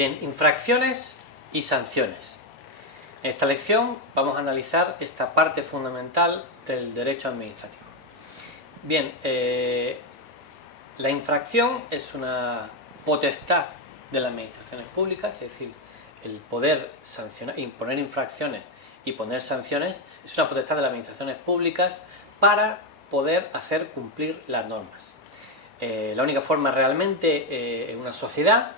Bien, infracciones y sanciones. En esta lección vamos a analizar esta parte fundamental del derecho administrativo. Bien, la infracción es una potestad de las administraciones públicas, es decir, el poder sancionar, imponer infracciones y poner sanciones es una potestad de las administraciones públicas para poder hacer cumplir las normas. La única forma realmente en una sociedad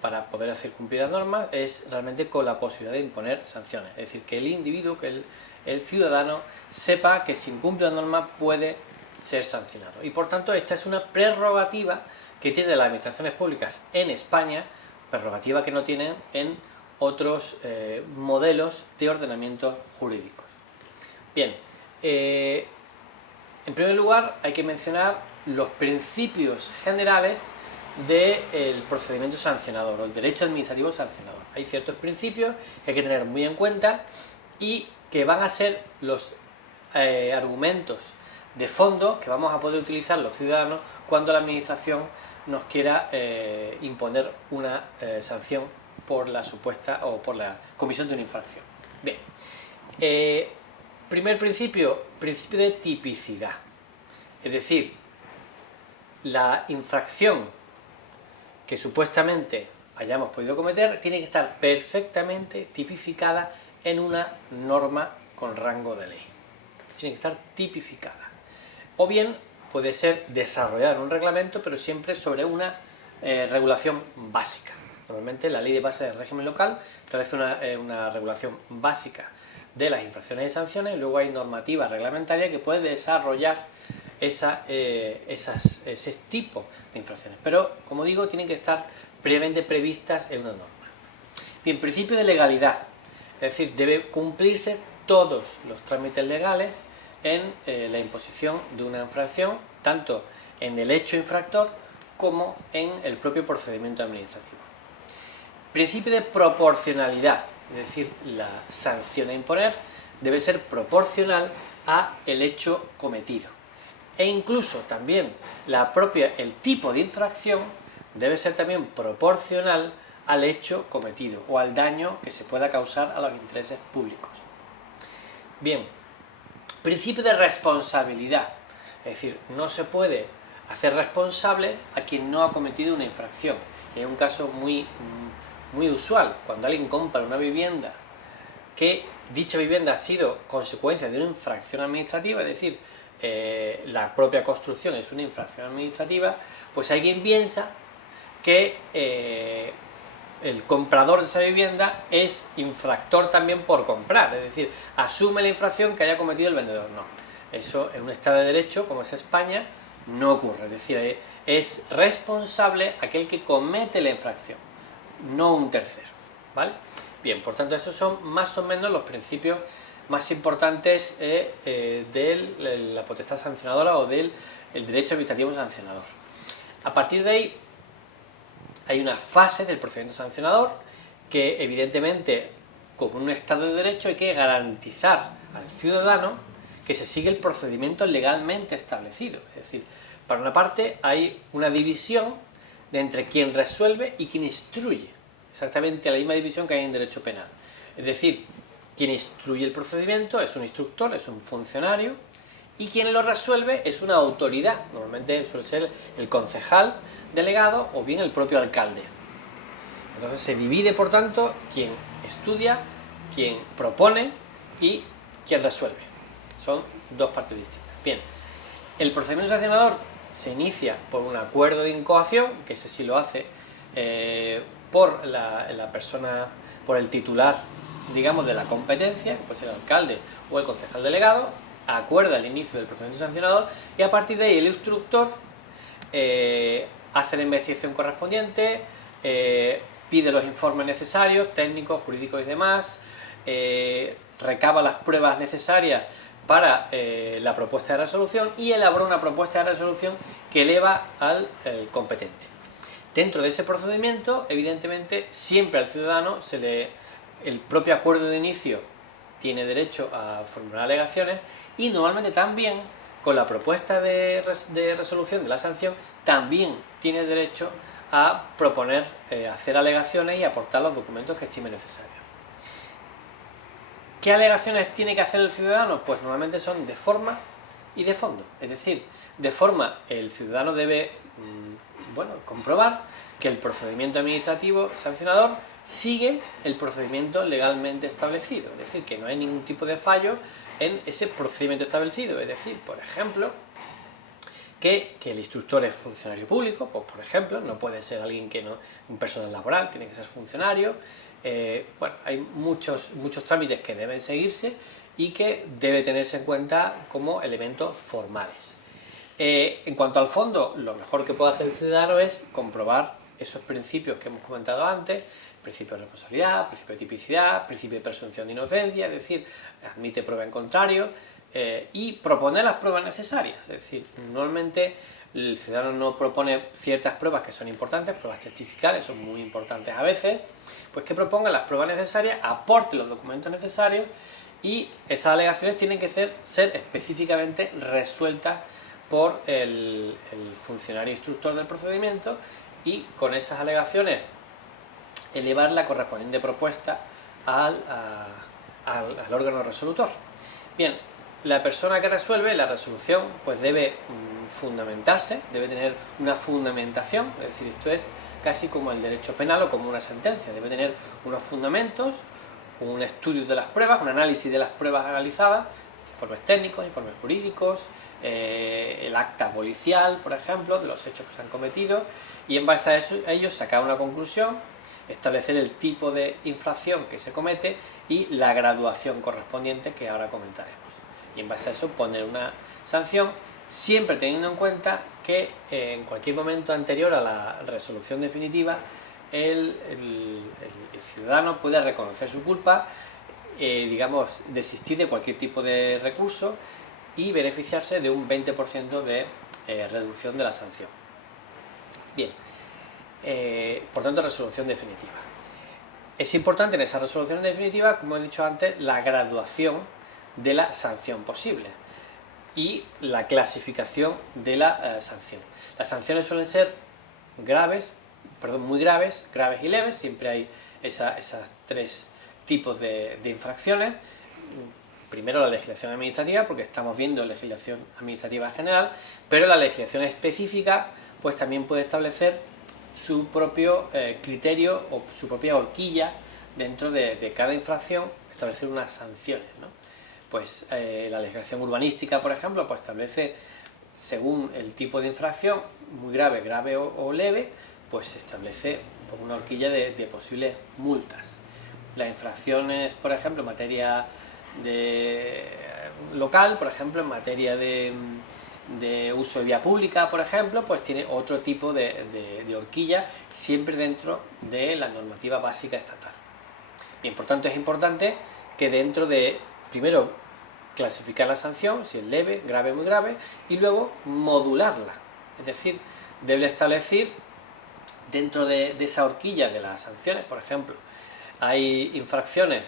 para poder hacer cumplir las normas es realmente con la posibilidad de imponer sanciones, es decir, que el individuo, que el ciudadano sepa que si incumple la norma puede ser sancionado. Y por tanto esta es una prerrogativa que tienen las administraciones públicas en España, prerrogativa que no tienen en otros modelos de ordenamiento jurídicos. Bien, en primer lugar hay que mencionar los principios generales del procedimiento sancionador o el derecho administrativo sancionador. Hay ciertos principios que hay que tener muy en cuenta y que van a ser los argumentos de fondo que vamos a poder utilizar los ciudadanos cuando la administración nos quiera imponer una sanción por la supuesta o por la comisión de una infracción. Bien, primer principio, principio de tipicidad, es decir, la infracción que supuestamente hayamos podido cometer tiene que estar perfectamente tipificada en una norma con rango de ley. Tiene que estar tipificada. O bien puede ser desarrollada en un reglamento, pero siempre sobre una regulación básica. Normalmente la ley de base del régimen local establece una regulación básica de las infracciones y sanciones, y luego hay normativa reglamentaria que puede desarrollar ese tipo de infracciones. Pero, como digo, tienen que estar previamente previstas en una norma. Bien, principio de legalidad, es decir, debe cumplirse todos los trámites legales en la imposición de una infracción, tanto en el hecho infractor como en el propio procedimiento administrativo. Principio de proporcionalidad, es decir, la sanción a imponer debe ser proporcional a el hecho cometido. E incluso también el tipo de infracción debe ser también proporcional al hecho cometido o al daño que se pueda causar a los intereses públicos. Bien, principio de responsabilidad, es decir, no se puede hacer responsable a quien no ha cometido una infracción. Y hay un caso muy usual, cuando alguien compra una vivienda que dicha vivienda ha sido consecuencia de una infracción administrativa, es decir, la propia construcción es una infracción administrativa, pues hay quien piensa que el comprador de esa vivienda es infractor también por comprar, es decir, asume la infracción que haya cometido el vendedor. No, eso en un Estado de Derecho como es España no ocurre, es decir, es responsable aquel que comete la infracción, no un tercero, ¿vale? Bien, por tanto, estos son más o menos los principios más importantes de la potestad sancionadora o del derecho administrativo sancionador. A partir de ahí hay una fase del procedimiento sancionador que evidentemente, como en un Estado de Derecho, hay que garantizar al ciudadano que se sigue el procedimiento legalmente establecido. Es decir, para una parte hay una división entre quien resuelve y quien instruye, exactamente la misma división que hay en derecho penal. Es decir, quien instruye el procedimiento es un instructor, es un funcionario, y quien lo resuelve es una autoridad, normalmente suele ser el concejal delegado o bien el propio alcalde. Entonces se divide, por tanto, quien estudia, quien propone y quien resuelve. Son dos partes distintas. Bien, el procedimiento sancionador se inicia por un acuerdo de incoación, que ese sí lo hace por la persona, por el titular, digamos, de la competencia, que puede ser el alcalde o el concejal delegado, acuerda el inicio del procedimiento sancionador y a partir de ahí el instructor hace la investigación correspondiente, pide los informes necesarios, técnicos, jurídicos y demás, recaba las pruebas necesarias para la propuesta de resolución y elabora una propuesta de resolución que eleva al competente. Dentro de ese procedimiento, evidentemente, siempre al ciudadano el propio acuerdo de inicio tiene derecho a formular alegaciones y normalmente también con la propuesta de resolución de la sanción también tiene derecho a proponer, hacer alegaciones y aportar los documentos que estime necesarios. ¿Qué alegaciones tiene que hacer el ciudadano? Pues normalmente son de forma y de fondo. Es decir, de forma el ciudadano debe comprobar que el procedimiento administrativo sancionador sigue el procedimiento legalmente establecido. Es decir, que no hay ningún tipo de fallo en ese procedimiento establecido. Es decir, por ejemplo, que el instructor es funcionario público, pues por ejemplo, no puede ser alguien que no, un personal laboral, tiene que ser funcionario. Hay muchos trámites que deben seguirse y que debe tenerse en cuenta como elementos formales. En cuanto al fondo, lo mejor que puede hacer el ciudadano es comprobar esos principios que hemos comentado antes: principio de responsabilidad, principio de tipicidad, principio de presunción de inocencia, es decir, admite prueba en contrario, y proponer las pruebas necesarias. Es decir, normalmente el ciudadano no propone ciertas pruebas que son importantes, pruebas testificales son muy importantes a veces, pues que proponga las pruebas necesarias, aporte los documentos necesarios, y esas alegaciones tienen que ser específicamente resueltas por el funcionario instructor del procedimiento, y con esas alegaciones elevar la correspondiente propuesta al órgano resolutor. Bien, la persona que resuelve la resolución pues debe fundamentarse, debe tener una fundamentación, es decir, esto es casi como el derecho penal o como una sentencia, debe tener unos fundamentos, un estudio de las pruebas, un análisis de las pruebas analizadas, informes técnicos, informes jurídicos, el acta policial, por ejemplo, de los hechos que se han cometido, y en base a ello sacar una conclusión, establecer el tipo de infracción que se comete y la graduación correspondiente, que ahora comentaremos. Y en base a eso poner una sanción, siempre teniendo en cuenta que en cualquier momento anterior a la resolución definitiva el ciudadano puede reconocer su culpa, desistir de cualquier tipo de recurso y beneficiarse de un 20% de reducción de la sanción. Bien, por tanto, resolución definitiva. Es importante en esa resolución definitiva, como he dicho antes, la graduación de la sanción posible y la clasificación de la sanción. Las sanciones suelen ser muy graves, graves y leves. Siempre hay esas tres tipos de infracciones. Primero la legislación administrativa, porque estamos viendo legislación administrativa general, pero la legislación específica pues también puede establecer su propio criterio o su propia horquilla dentro de cada infracción, establecer unas sanciones, ¿no? Pues la legislación urbanística, por ejemplo, pues establece, según el tipo de infracción, muy grave, grave o leve, pues se establece una horquilla de posibles multas. Las infracciones, por ejemplo, en materia local, por ejemplo, en materia de uso de vía pública, por ejemplo, pues tiene otro tipo de horquilla, siempre dentro de la normativa básica estatal. Bien, por tanto, es importante que dentro de, primero, clasificar la sanción, si es leve, grave, muy grave, y luego modularla. Es decir, debe establecer dentro de esa horquilla de las sanciones, por ejemplo, hay infracciones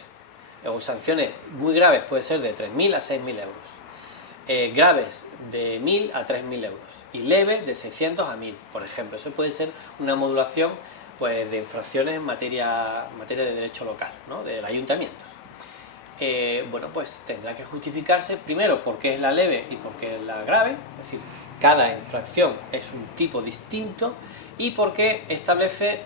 o sanciones muy graves, puede ser de 3.000 a 6.000 euros. Graves de 1.000 a 3.000 euros y leves de 600 a 1.000, por ejemplo. Eso puede ser una modulación pues, de infracciones en materia de derecho local, ¿no? Del ayuntamiento. Pues tendrá que justificarse primero por qué es la leve y por qué es la grave, es decir, cada infracción es un tipo distinto, y por qué establece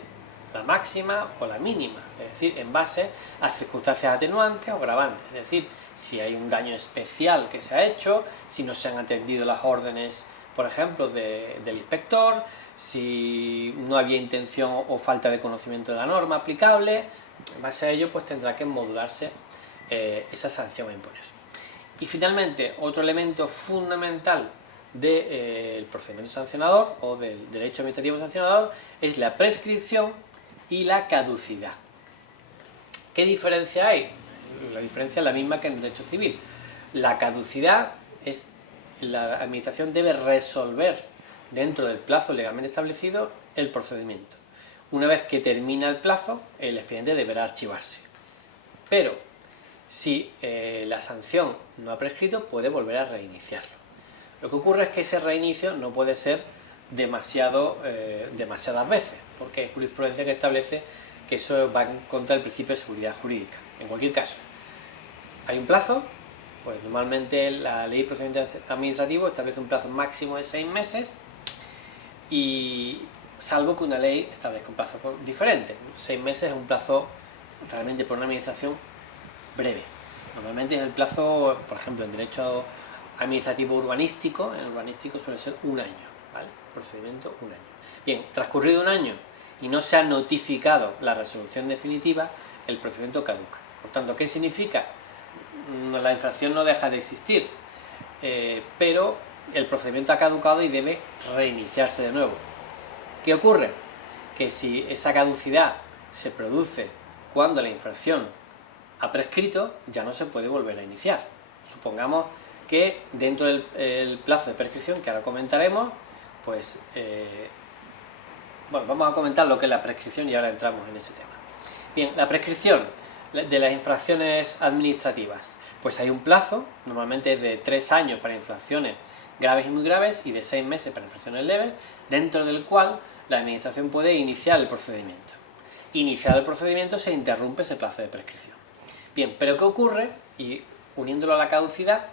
la máxima o la mínima, es decir, en base a circunstancias atenuantes o agravantes, es decir, si hay un daño especial que se ha hecho, si no se han atendido las órdenes, por ejemplo, del inspector, si no había intención o falta de conocimiento de la norma aplicable. En base a ello, pues tendrá que modularse esa sanción a imponer. Y finalmente, otro elemento fundamental del procedimiento sancionador o del derecho administrativo sancionador es la prescripción y la caducidad. ¿Qué diferencia hay? La diferencia es la misma que en el derecho civil. La caducidad es la administración debe resolver dentro del plazo legalmente establecido el procedimiento. Una vez que termina el plazo, el expediente deberá archivarse. Pero si la sanción no ha prescrito, puede volver a reiniciarlo. Lo que ocurre es que ese reinicio no puede ser demasiadas veces, porque hay jurisprudencia que establece que eso va en contra del principio de seguridad jurídica. En cualquier caso, hay un plazo, pues normalmente la ley de procedimiento administrativo establece un plazo máximo de 6 meses, y salvo que una ley establezca un plazo diferente. 6 meses es un plazo realmente por una administración breve. Normalmente es el plazo, por ejemplo, en derecho administrativo urbanístico, en el urbanístico suele ser un año, ¿vale? Procedimiento un año. Bien, transcurrido un año y no se ha notificado la resolución definitiva, el procedimiento caduca. Por tanto, ¿qué significa? La infracción no deja de existir, pero el procedimiento ha caducado y debe reiniciarse de nuevo. ¿Qué ocurre? Que si esa caducidad se produce cuando la infracción ha prescrito, ya no se puede volver a iniciar. Supongamos que dentro del plazo de prescripción, que ahora comentaremos, pues bueno, vamos a comentar lo que es la prescripción y ahora entramos en ese tema. Bien, la prescripción de las infracciones administrativas, pues hay un plazo, normalmente es de 3 años para infracciones graves y muy graves y de 6 meses para infracciones leves, dentro del cual la administración puede iniciar el procedimiento. Iniciado el procedimiento se interrumpe ese plazo de prescripción. Bien, pero ¿qué ocurre? Y uniéndolo a la caducidad,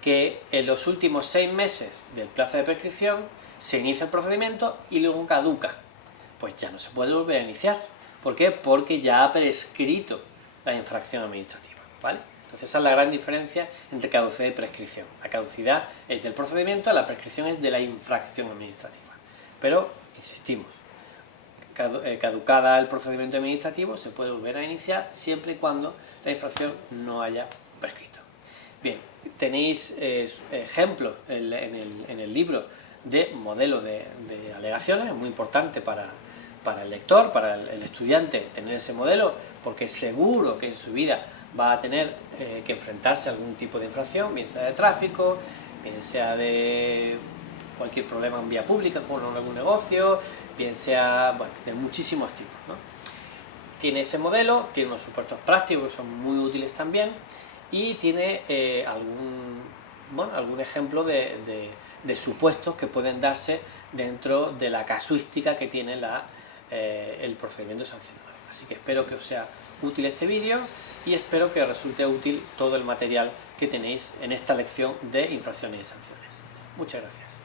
que en los últimos 6 meses del plazo de prescripción se inicia el procedimiento y luego caduca. Pues ya no se puede volver a iniciar. ¿Por qué? Porque ya ha prescrito la infracción administrativa, ¿vale? Entonces esa es la gran diferencia entre caducidad y prescripción. La caducidad es del procedimiento, la prescripción es de la infracción administrativa. Pero, insistimos, caducada el procedimiento administrativo se puede volver a iniciar siempre y cuando la infracción no haya prescrito. Bien, tenéis ejemplos en el libro de modelo de alegaciones, es muy importante para el lector, para el estudiante tener ese modelo, porque seguro que en su vida va a tener que enfrentarse a algún tipo de infracción, bien sea de tráfico, bien sea de cualquier problema en vía pública, como en algún negocio, bien sea, bueno, de muchísimos tipos, ¿no? Tiene ese modelo, tiene unos supuestos prácticos que son muy útiles también, y tiene algún ejemplo de supuestos que pueden darse dentro de la casuística que tiene el procedimiento sancionador. Así que espero que os sea útil este vídeo y espero que os resulte útil todo el material que tenéis en esta lección de infracciones y sanciones. Muchas gracias.